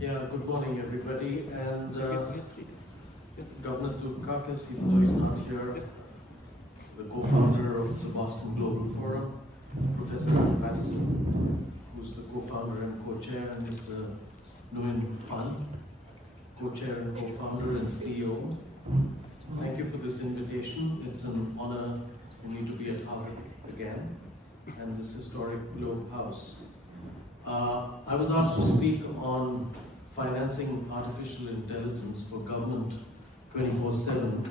Yeah, good morning, everybody. And Governor Dukakis, even though he's not here, the co-founder of the Boston Global Forum, Professor Patterson, who's the co-founder and co-chair, and Mr. Nguyen Phan, co-chair and co-founder and CEO. Thank you for this invitation. It's an honor for me to be at Harvard again, and this historic Globe House. I was asked to speak on financing artificial intelligence for government 24/7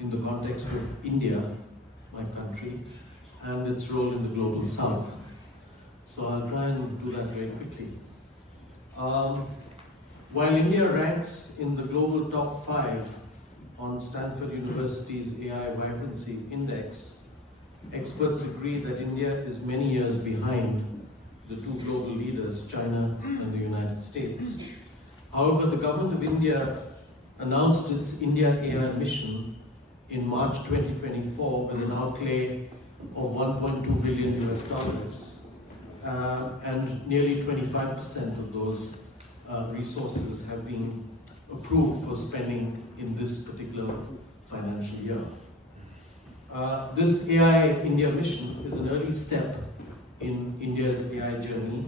in the context of India, my country, and its role in the global south. So I'll try and do that very quickly. While India ranks in the global top 5 on Stanford University's AI Vibrancy Index, experts agree that India is many years behind the two global leaders, China and the United States. However, the government of India announced its India AI mission in March 2024 with an outlay of $1.2 billion US, and nearly 25% of those resources have been approved for spending in this particular financial year. This AI India mission is an early step in India's AI journey,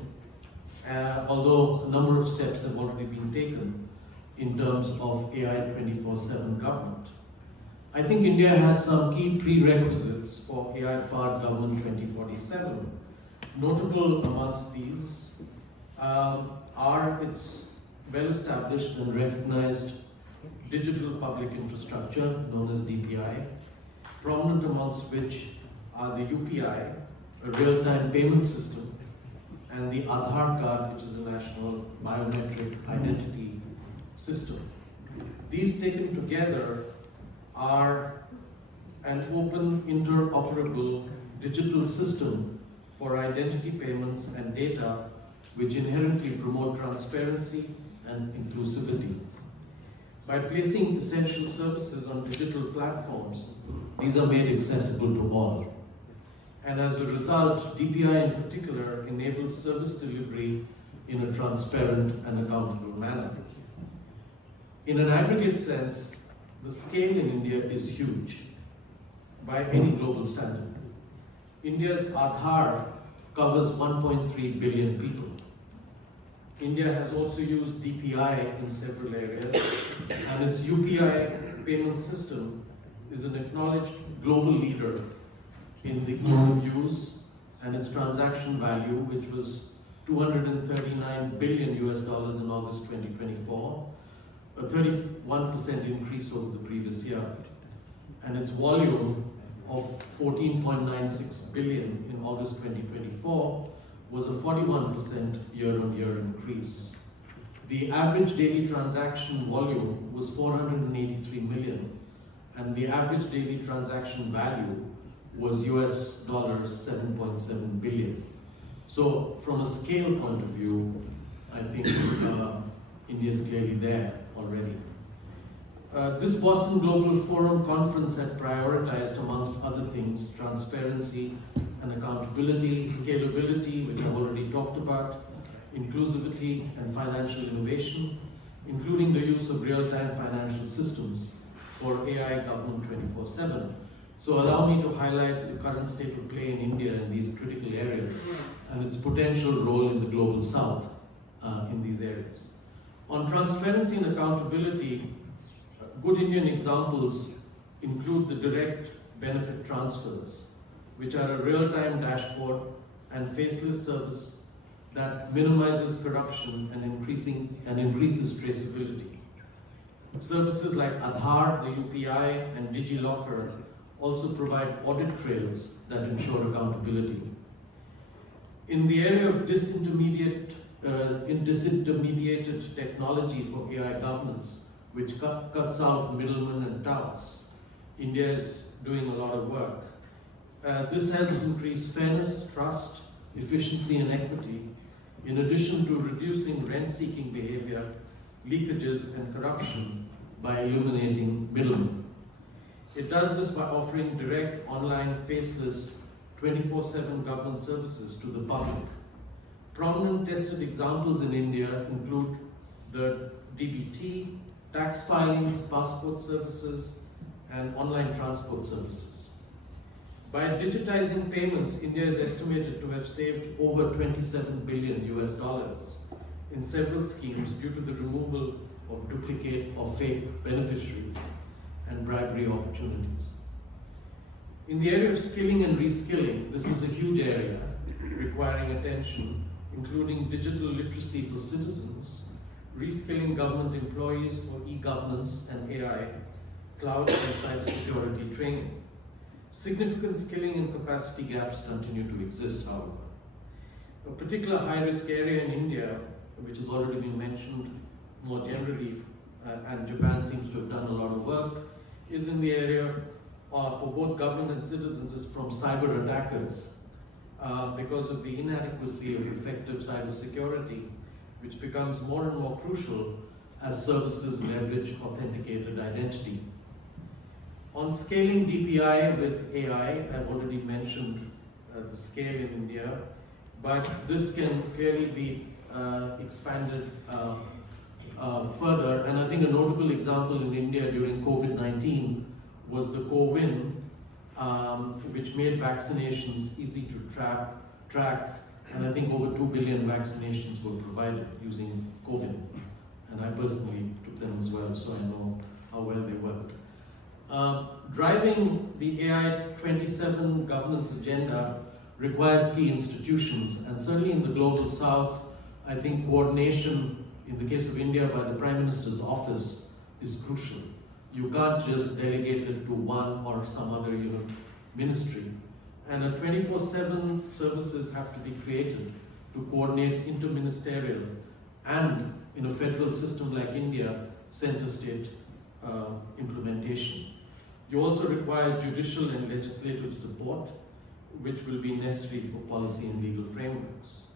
although a number of steps have already been taken in terms of AI 24/7 government. I think India has some key prerequisites for AI-powered government 2047. Notable amongst these are its well-established and recognized digital public infrastructure, known as DPI, prominent amongst which are the UPI, a real-time payment system, and the Aadhaar card, which is a national biometric identity system. These taken together are an open, interoperable digital system for identity payments and data, which inherently promote transparency and inclusivity. By placing essential services on digital platforms, these are made accessible to all. And as a result, DPI in particular enables service delivery in a transparent and accountable manner. In an aggregate sense, the scale in India is huge by any global standard. India's Aadhaar covers 1.3 billion people. India has also used DPI in several areas, and its UPI payment system is an acknowledged global leader in the ease of use and its transaction value, which was $239 billion US in August 2024, a 31% increase over the previous year, and its volume of 14.96 billion in August 2024 was a 41% year-on-year increase. The average daily transaction volume was 483 million, and the average daily transaction value was US $7.7 billion. So from a scale point of view, I think India is clearly there already. This Boston Global Forum conference had prioritized, amongst other things, transparency and accountability, scalability, which I've already talked about, inclusivity and financial innovation, including the use of real-time financial systems for AI government 24/7. So allow me to highlight the current state of play in India in these critical areas and its potential role in the global south in these areas. On transparency and accountability, good Indian examples include the direct benefit transfers, which are a real-time dashboard and faceless service that minimizes corruption and increases traceability. Services like Aadhaar, the UPI, and DigiLocker also provide audit trails that ensure accountability. In the area of disintermediated technology for AI governance, which cuts out middlemen and touts, India is doing a lot of work. This helps increase fairness, trust, efficiency, and equity, in addition to reducing rent-seeking behavior, leakages, and corruption by eliminating middlemen. It does this by offering direct, online, faceless, 24/7 government services to the public. Prominent tested examples in India include the DBT, tax filings, passport services, and online transport services. By digitizing payments, India is estimated to have saved over 27 billion US dollars in several schemes due to the removal of duplicate or fake beneficiaries and bribery opportunities. In the area of skilling and reskilling, this is a huge area requiring attention, including digital literacy for citizens, reskilling government employees for e-governance and AI, cloud and cybersecurity training. Significant skilling and capacity gaps continue to exist, however. A particular high-risk area in India, which has already been mentioned more generally, and Japan seems to have done a lot of work, is in the area for both government and citizens is from cyber attackers because of the inadequacy of effective cybersecurity, which becomes more and more crucial as services leverage authenticated identity. On scaling DPI with AI, I've already mentioned the scale in India, but this can clearly be expanded further. And I think a notable example in India during COVID-19 was the CoWIN, which made vaccinations easy to track, and I think over 2 billion vaccinations were provided using CoWIN. And I personally took them as well, so I know how well they worked. Driving the AI 27 governance agenda requires key institutions, and certainly in the global south, I think coordination in the case of India by the Prime Minister's office is crucial. You can't just delegate it to one or some other ministry. And a 24/7 services have to be created to coordinate interministerial and, in a federal system like India, center-state implementation. You also require judicial and legislative support, which will be necessary for policy and legal frameworks.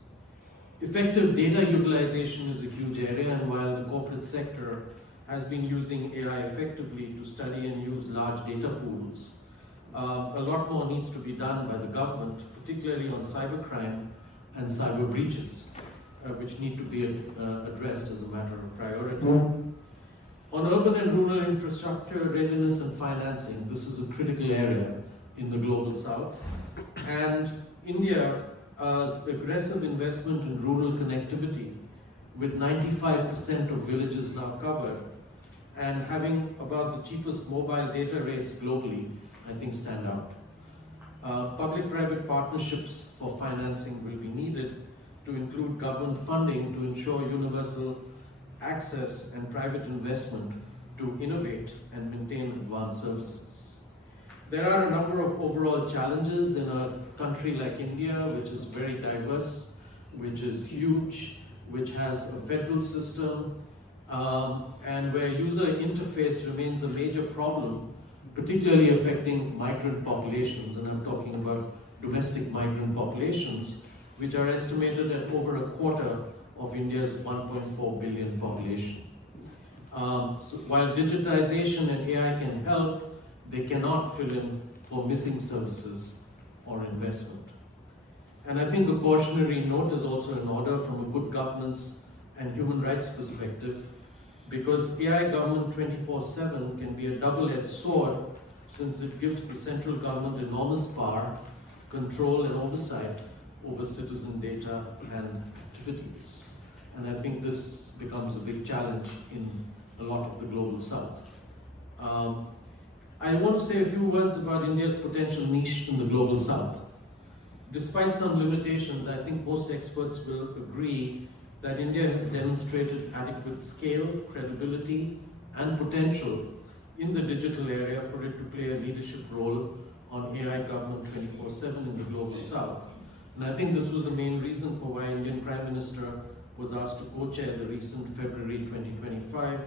Effective data utilization is a huge area, and while the corporate sector has been using AI effectively to study and use large data pools, a lot more needs to be done by the government, particularly on cybercrime and cyber breaches, which need to be addressed as a matter of priority. On urban and rural infrastructure, readiness and financing, this is a critical area in the global south. And India's aggressive investment in rural connectivity, with 95% of villages now covered, and having about the cheapest mobile data rates globally, I think stand out. Public-private partnerships for financing will be needed to include government funding to ensure universal access and private investment to innovate and maintain advanced services. There are a number of overall challenges in a country like India, which is very diverse, which is huge, which has a federal system, and where user interface remains a major problem, particularly affecting migrant populations, and I'm talking about domestic migrant populations, which are estimated at over a quarter of India's 1.4 billion population. So while digitization and AI can help, they cannot fill in for missing services or investment. And I think a cautionary note is also in order from a good governance and human rights perspective, because AI government 24/7 can be a double-edged sword, since it gives the central government enormous power, control and oversight over citizen data and activities. And I think this becomes a big challenge in a lot of the global south. I want to say a few words about India's potential niche in the global south. Despite some limitations, I think most experts will agree that India has demonstrated adequate scale, credibility, and potential in the digital area for it to play a leadership role on AI government 24/7 in the global south. And I think this was the main reason for why Indian Prime Minister was asked to co-chair the recent February 2025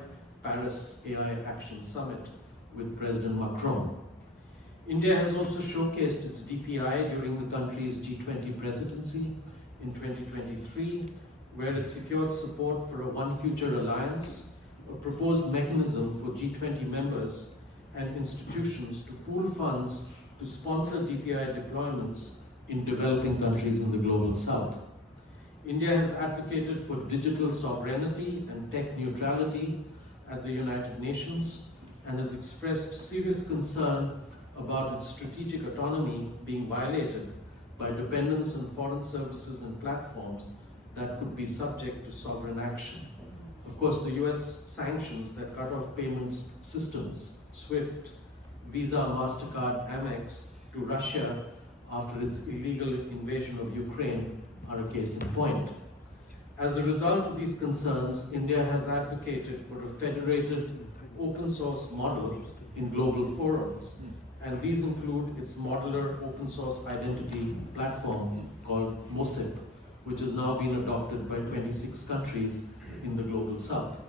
Paris AI Action Summit with President Macron. India has also showcased its DPI during the country's G20 presidency in 2023, where it secured support for a One Future Alliance, a proposed mechanism for G20 members and institutions to pool funds to sponsor DPI deployments in developing countries in the global south. India has advocated for digital sovereignty and tech neutrality at the United Nations and has expressed serious concern about its strategic autonomy being violated by dependence on foreign services and platforms that could be subject to sovereign action. Of course, the US sanctions that cut off payments systems, SWIFT, Visa, MasterCard, Amex, to Russia after its illegal invasion of Ukraine are a case in point. As a result of these concerns, India has advocated for a federated open source model in global forums, and these include its modular open source identity platform called MOSIP, which has now been adopted by 26 countries in the global south.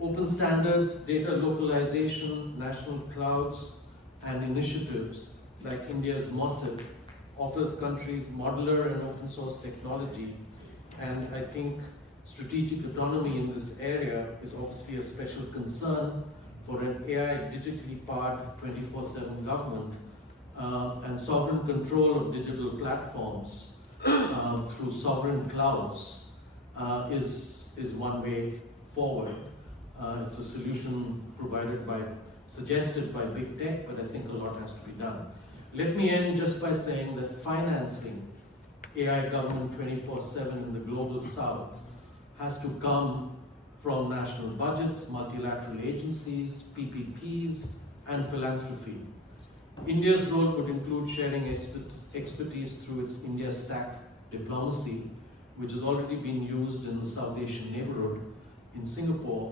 Open standards, data localization, national clouds, and initiatives like India's MOSIP offers countries modular and open source technology, and I think strategic autonomy in this area is obviously a special concern for an AI digitally powered 24/7 government, and sovereign control of digital platforms through sovereign clouds is one way forward. It's a solution suggested by big tech, but I think a lot has to be done. Let me end just by saying that financing AI government 24/7 in the global south has to come from national budgets, multilateral agencies, PPPs, and philanthropy. India's role could include sharing expertise through its India Stack diplomacy, which has already been used in the South Asian neighborhood, in Singapore,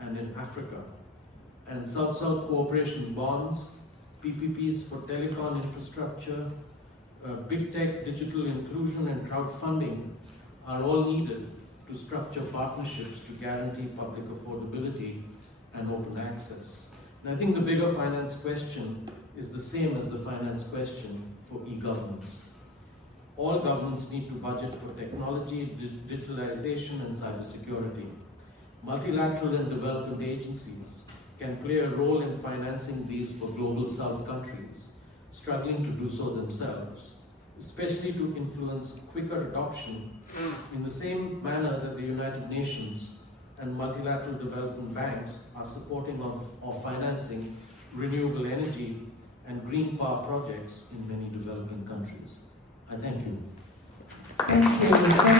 and in Africa. And South-South cooperation bonds, PPPs for telecom infrastructure, big tech, digital inclusion, and crowdfunding are all needed to structure partnerships to guarantee public affordability and open access. And I think the bigger finance question is the same as the finance question for e-governance. All governments need to budget for technology, digitalization, and cybersecurity. Multilateral and development agencies can play a role in financing these for global south countries, struggling to do so themselves, especially to influence quicker adoption in the same manner that the United Nations and multilateral development banks are supporting of financing renewable energy and green power projects in many developing countries. I thank you. Thank you.